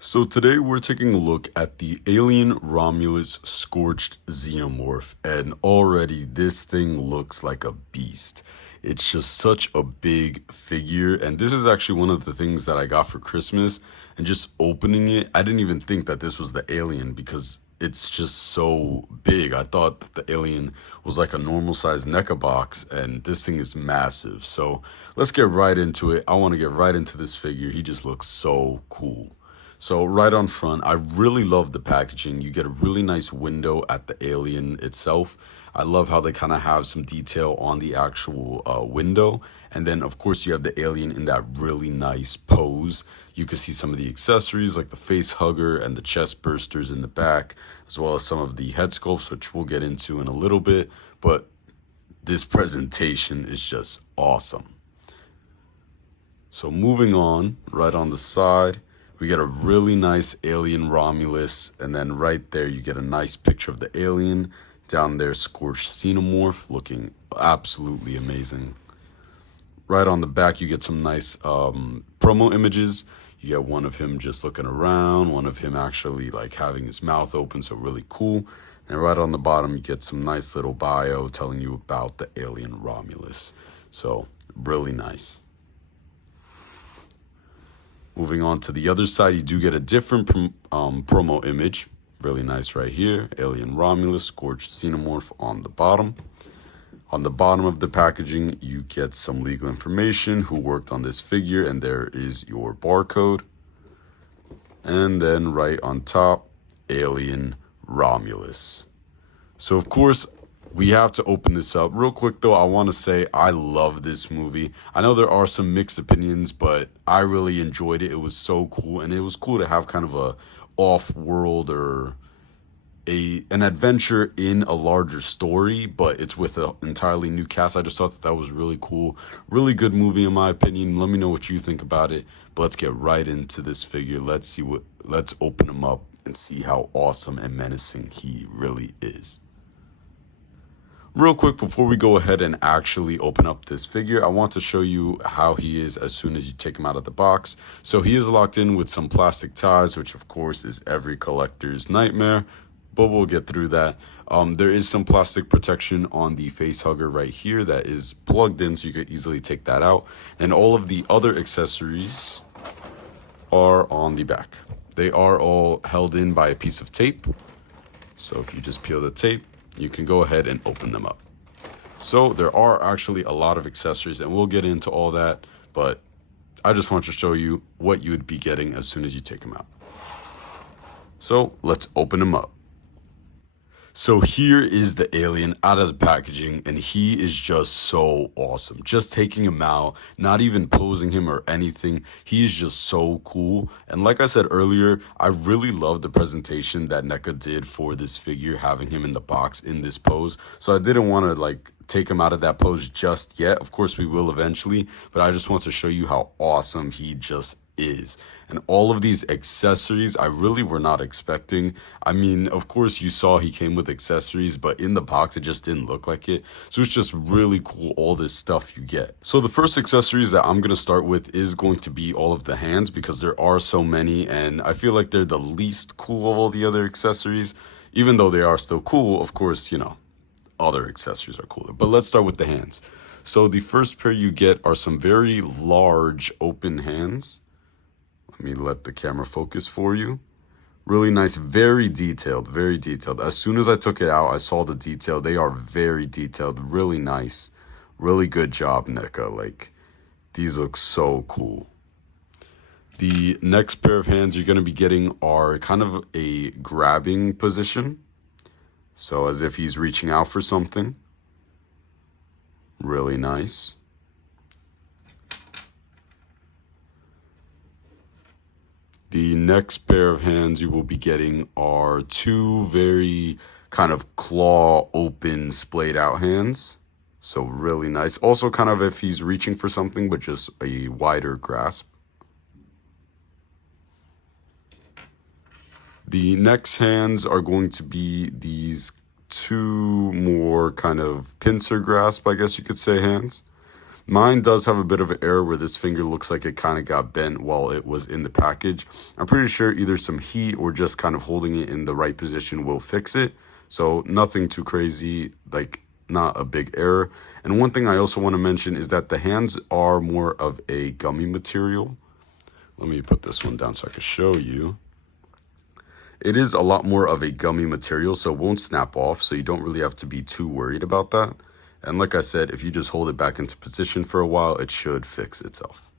So today we're taking a look at the Alien Romulus Scorched Xenomorph, and already this thing looks like a beast. It's just such a big figure, and this is actually one of the things that I got for Christmas, and just opening it, I didn't even think that this was the alien because it's just so big. I thought that the alien was like a normal sized NECA box, and this thing is massive. So let's get right into it. I want to get right into this figure. He just looks so cool. So right on front, I really love the packaging. You get a really nice window at the alien itself. I love how they kind of have some detail on the actual window. And then of course you have the alien in that really nice pose. You can see some of the accessories like the face hugger and the chest bursters in the back, as well as some of the head sculpts, which we'll get into in a little bit. But this presentation is just awesome. So moving on, right on the side, we get a really nice alien Romulus, and then right there you get a nice picture of the alien. Down there, Scorched Xenomorph, looking absolutely amazing. Right on the back, you get some nice promo images. You get one of him just looking around, one of him actually like having his mouth open, so really cool. And right on the bottom, you get some nice little bio telling you about the alien Romulus. So really nice. Moving on to the other side, you do get a different promo image. Really nice right here. Alien Romulus, Scorched Xenomorph on the bottom. On the bottom of the packaging, you get some legal information, who worked on this figure, and there is your barcode. And then right on top, Alien Romulus. So of course, we have to open this up. Real quick though, I want to say I love this movie. I know there are some mixed opinions, but I really enjoyed it. It was so cool, and it was cool to have kind of a off-world or an adventure in a larger story, but it's with an entirely new cast. I just thought that was really cool. Really good movie in my opinion. Let me know what you think about it. But let's get right into this figure. Let's open him up and see how awesome and menacing he really is. Real quick, before we go ahead and actually open up this figure, I want to show you how he is as soon as you take him out of the box. So he is locked in with some plastic ties, which of course is every collector's nightmare, but we'll get through that. There is some plastic protection on the face hugger right here that is plugged in, so you could easily take that out. And all of the other accessories are on the back. They are all held in by a piece of tape. So if you just peel the tape, you can go ahead and open them up. So there are actually a lot of accessories, and we'll get into all that, but I just want to show you what you would be getting as soon as you take them out. So let's open them up. So here is the alien out of the packaging, and he is just so awesome. Just taking him out, not even posing him or anything. He is just so cool. And like I said earlier, I really love the presentation that NECA did for this figure, having him in the box in this pose. So I didn't want to like take him out of that pose just yet. Of course we will eventually, but I just want to show you how awesome he just is. And all of these accessories I really were not expecting. I mean, of course you saw he came with accessories, but in the box it just didn't look like it. So it's just really cool, all this stuff you get. So the first accessories that I'm going to start with is going to be all of the hands, because there are so many, and I feel like they're the least cool of all the other accessories. Even though they are still cool, of course, you know, other accessories are cooler. But let's start with the hands. So the first pair you get are some very large open hands. Let me let the camera focus for you. Really nice, very detailed, very detailed. As soon as I took it out, I saw the detail. They are very detailed, really nice. Really good job, NECA. Like, these look so cool. The next pair of hands you're going to be getting are kind of a grabbing position. So as if he's reaching out for something. Really nice. The next pair of hands you will be getting are two very kind of claw open splayed out hands. So really nice. Also kind of if he's reaching for something, but just a wider grasp. The next hands are going to be these two more kind of pincer grasp, I guess you could say, hands. Mine does have a bit of an error where this finger looks like it kind of got bent while it was in the package. I'm pretty sure either some heat or just kind of holding it in the right position will fix it. So nothing too crazy, like not a big error. And one thing I also want to mention is that the hands are more of a gummy material. Let me put this one down so I can show you. It is a lot more of a gummy material, so it won't snap off, so you don't really have to be too worried about that. And like I said, if you just hold it back into position for a while, it should fix itself.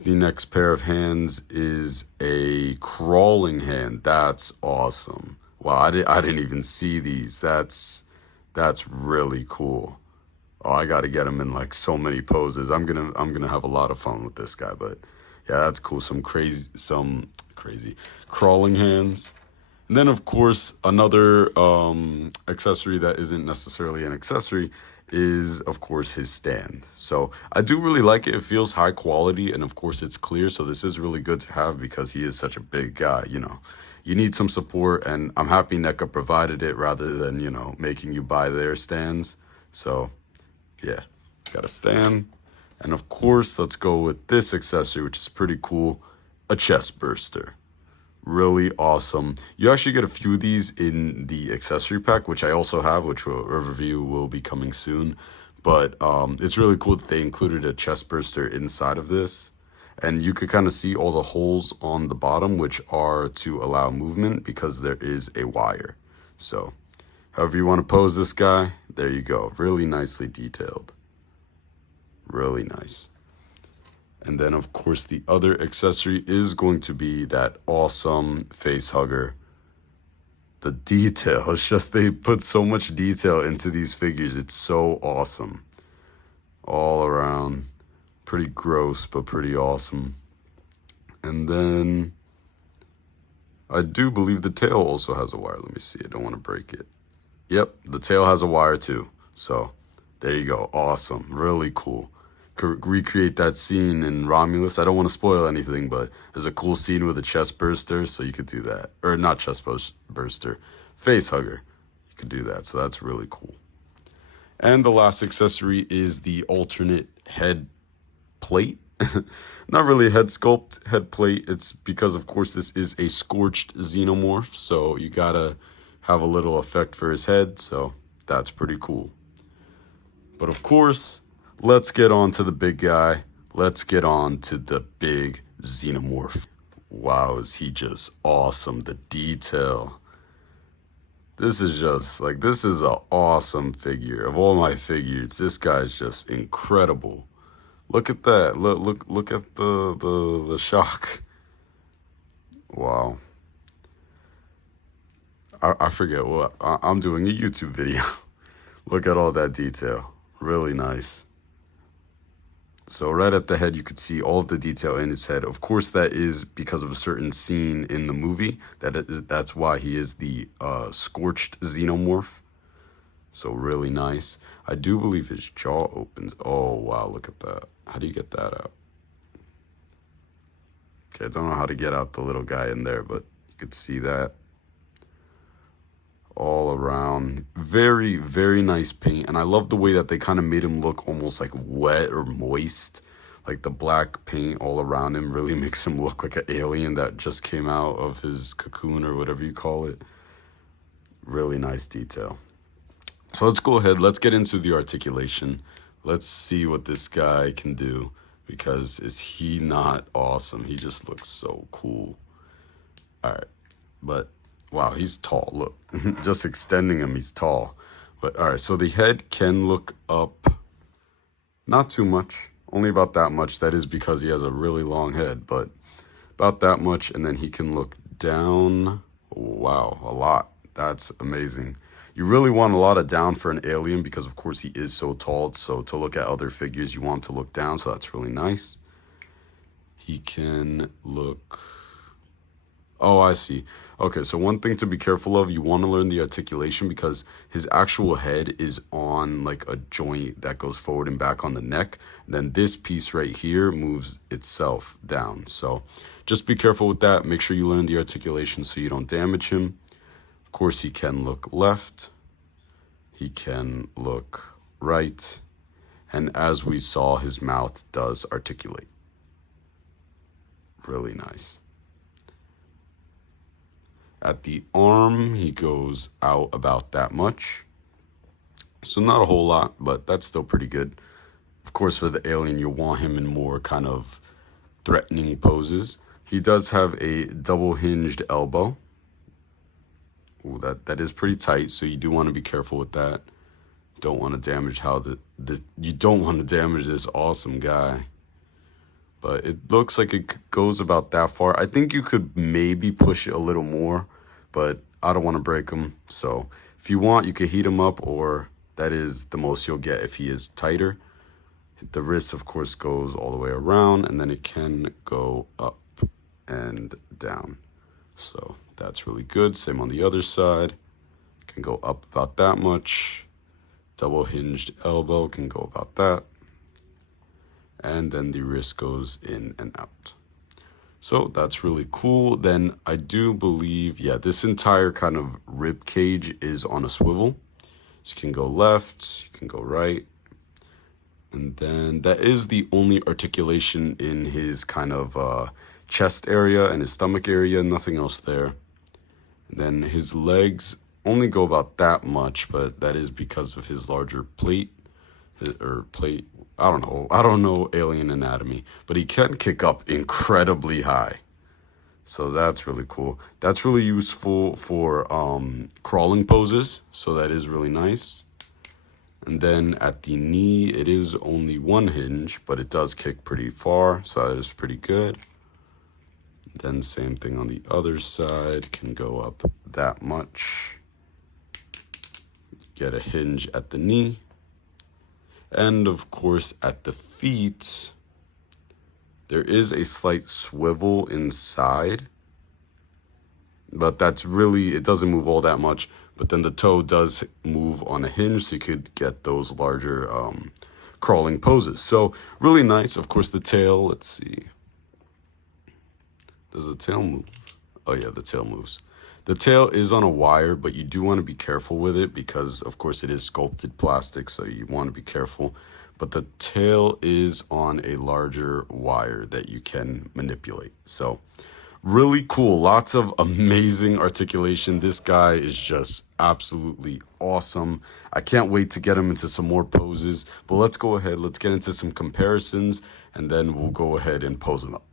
The next pair of hands is a crawling hand. That's awesome. Wow, I didn't even see these. That's really cool. Oh, I got to get him in like so many poses. I'm gonna have a lot of fun with this guy. But yeah, that's cool. Some crazy crawling hands. And then, of course, another accessory that isn't necessarily an accessory is, of course, his stand. So I do really like it. It feels high quality, and of course, it's clear. So this is really good to have because he is such a big guy, you know. You need some support, and I'm happy NECA provided it rather than, you know, making you buy their stands. So, yeah, got a stand. And, of course, let's go with this accessory, which is pretty cool, a chest burster. Really awesome. You actually get a few of these in the accessory pack, which I also have, which a review will be coming soon. But it's really cool that they included a chest burster inside of this. And you could kind of see all the holes on the bottom, which are to allow movement because there is a wire. So however you want to pose this guy, there you go. Really nicely detailed. Really nice. And then, of course, the other accessory is going to be that awesome face hugger. The detail, it's just they put so much detail into these figures. It's so awesome. All around. Pretty gross, but pretty awesome. And then I do believe the tail also has a wire. Let me see. I don't want to break it. Yep, the tail has a wire too. So there you go. Awesome. Really cool. Could recreate that scene in Romulus. I don't want to spoil anything, but there's a cool scene with a chest burster, so you could do that. Or not chest burster, face hugger. You could do that, so that's really cool. And the last accessory is the alternate head plate. Not really a head sculpt, head plate. It's because, of course, this is a Scorched Xenomorph, so you gotta have a little effect for his head, so that's pretty cool. But of course, let's get on to the big guy. Let's get on to the big Xenomorph. Wow, is he just awesome. The detail. This is just, like, this is an awesome figure. Of all my figures, this guy's just incredible. Look at that. Look at the shock. Wow. I forget what. I'm doing a YouTube video. Look at all that detail. Really nice. So right at the head, you could see all of the detail in his head. Of course, that is because of a certain scene in the movie. That's why he is the Scorched Xenomorph. So really nice. I do believe his jaw opens. Oh, wow, look at that. How do you get that out? Okay, I don't know how to get out the little guy in there, but you could see that. All around. Very, very nice paint. And I love the way that they kind of made him look almost like wet or moist. Like the black paint all around him really makes him look like an alien that just came out of his cocoon or whatever you call it. Really nice detail. So let's go ahead. Let's get into the articulation. Let's see what this guy can do. Because is he not awesome? He just looks so cool. All right. But wow, he's tall. Look, just extending him, he's tall. But all right, so the head can look up, not too much, only about that much. That is because he has a really long head, but about that much. And then he can look down. Wow, a lot. That's amazing. You really want a lot of down for an alien because, of course, he is so tall. So to look at other figures, you want to look down. So that's really nice. He can look... Oh, I see. Okay, so one thing to be careful of, you want to learn the articulation because his actual head is on like a joint that goes forward and back on the neck. Then this piece right here moves itself down. So just be careful with that. Make sure you learn the articulation so you don't damage him. Of course, he can look left. He can look right. And as we saw, his mouth does articulate. Really nice. At the arm, he goes out about that much. So not a whole lot, but that's still pretty good. Of course, for the alien, you want him in more kind of threatening poses. He does have a double hinged elbow. Ooh, that is pretty tight, so you do want to be careful with that. Don't want to damage you don't want to damage this awesome guy. But it looks like it goes about that far. I think you could maybe push it a little more, but I don't want to break him. So if you want, you could heat him up, or that is the most you'll get if he is tighter. The wrist, of course, goes all the way around, and then it can go up and down. So that's really good. Same on the other side. Can go up about that much. Double hinged elbow can go about that. And then the wrist goes in and out. So that's really cool. Then I do believe, yeah, this entire kind of rib cage is on a swivel. So you can go left, you can go right. And then that is the only articulation in his kind of chest area and his stomach area, nothing else there. And then his legs only go about that much, but that is because of his larger plate. I don't know alien anatomy, but he can kick up incredibly high. So that's really cool. That's really useful for crawling poses, so that is really nice. And then at the knee, it is only one hinge, but it does kick pretty far, so that is pretty good. Then same thing on the other side, can go up that much. Get a hinge at the knee. And of course, at the feet, there is a slight swivel inside, but that's really, it doesn't move all that much. But then the toe does move on a hinge, so you could get those larger crawling poses. So really nice. Of course, the tail, let's see. Does the tail move? Oh yeah, the tail moves. The tail is on a wire, but you do want to be careful with it because, of course, it is sculpted plastic, so you want to be careful. But the tail is on a larger wire that you can manipulate. So really cool. Lots of amazing articulation. This guy is just absolutely awesome. I can't wait to get him into some more poses. But let's go ahead. Let's get into some comparisons, and then we'll go ahead and pose him up.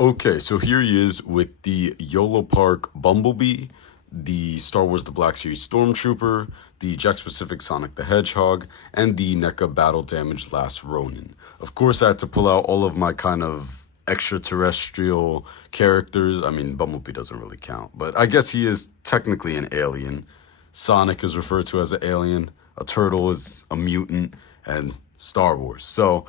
Okay, so here he is with the YOLO Park Bumblebee, the Star Wars The Black Series Stormtrooper, the Jakks Pacific Sonic the Hedgehog, and the NECA Battle Damaged Last Ronin. Of course, I had to pull out all of my kind of extraterrestrial characters. I mean, Bumblebee doesn't really count, but I guess he is technically an alien. Sonic is referred to as an alien, a turtle is a mutant, and Star Wars. So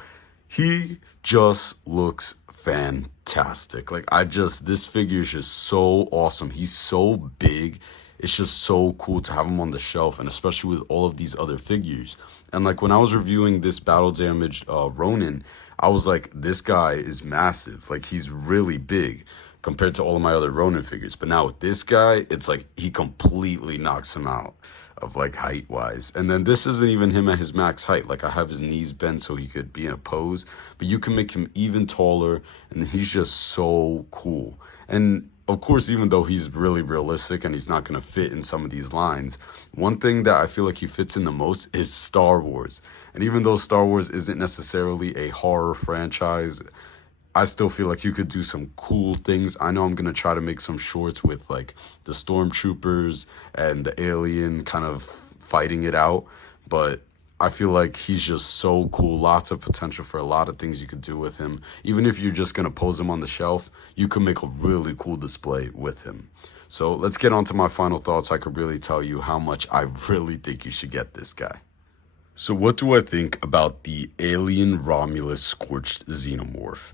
he just looks fantastic. Like, this figure is just so awesome. He's so big. It's just so cool to have him on the shelf, and especially with all of these other figures. And like when I was reviewing this battle damaged Ronin, I was like, this guy is massive. Like, he's really big compared to all of my other Ronin figures. But now with this guy, it's like he completely knocks him out of like height wise. And then this isn't even him at his max height. Like, I have his knees bent so he could be in a pose, but you can make him even taller, and he's just so cool. And of course, even though he's really realistic and he's not going to fit in some of these lines, one thing that I feel like he fits in the most is Star Wars. And even though Star Wars isn't necessarily a horror franchise, I still feel like you could do some cool things. I know I'm going to try to make some shorts with like the stormtroopers and the alien kind of fighting it out, but I feel like he's just so cool. Lots of potential for a lot of things you could do with him. Even if you're just going to pose him on the shelf, you can make a really cool display with him. So let's get on to my final thoughts. I could really tell you how much I really think you should get this guy. So what do I think about the Alien Romulus Scorched Xenomorph?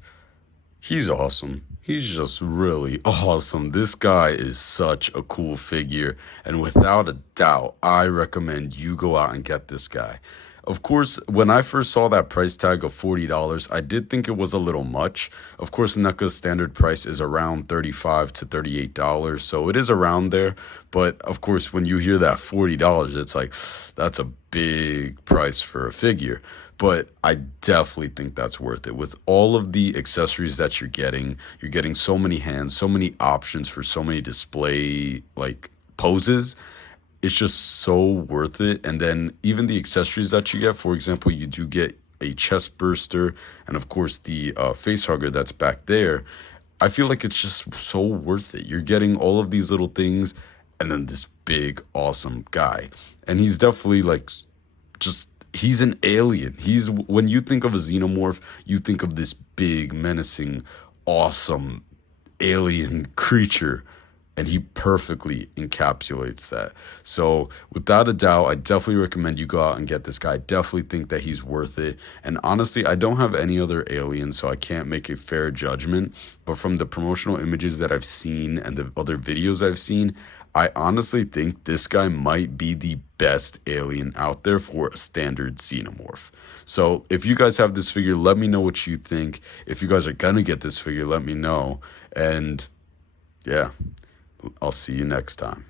He's awesome. He's just really awesome. This guy is such a cool figure, and without a doubt, I recommend you go out and get this guy. Of course, when I first saw that price tag of $40, I did think it was a little much. Of course, NECA's standard price is around $35 to $38, so it is around there. But of course, when you hear that $40, it's like, that's a big price for a figure. But I definitely think that's worth it. With all of the accessories that you're getting so many hands, so many options for so many display like poses. It's just so worth it. And then even the accessories that you get, for example, you do get a chest burster and of course the face hugger that's back there. I feel like it's just so worth it. You're getting all of these little things and then this big awesome guy, and he's definitely like just he's an alien. He's when you think of a xenomorph, you think of this big menacing awesome alien creature, and he perfectly encapsulates that. So without a doubt, I definitely recommend you go out and get this guy. I definitely think that he's worth it. And honestly, I don't have any other aliens, so I can't make a fair judgment. But from the promotional images that I've seen and the other videos I've seen, I honestly think this guy might be the best alien out there for a standard xenomorph. So if you guys have this figure, let me know what you think. If you guys are gonna get this figure, let me know. And yeah, I'll see you next time.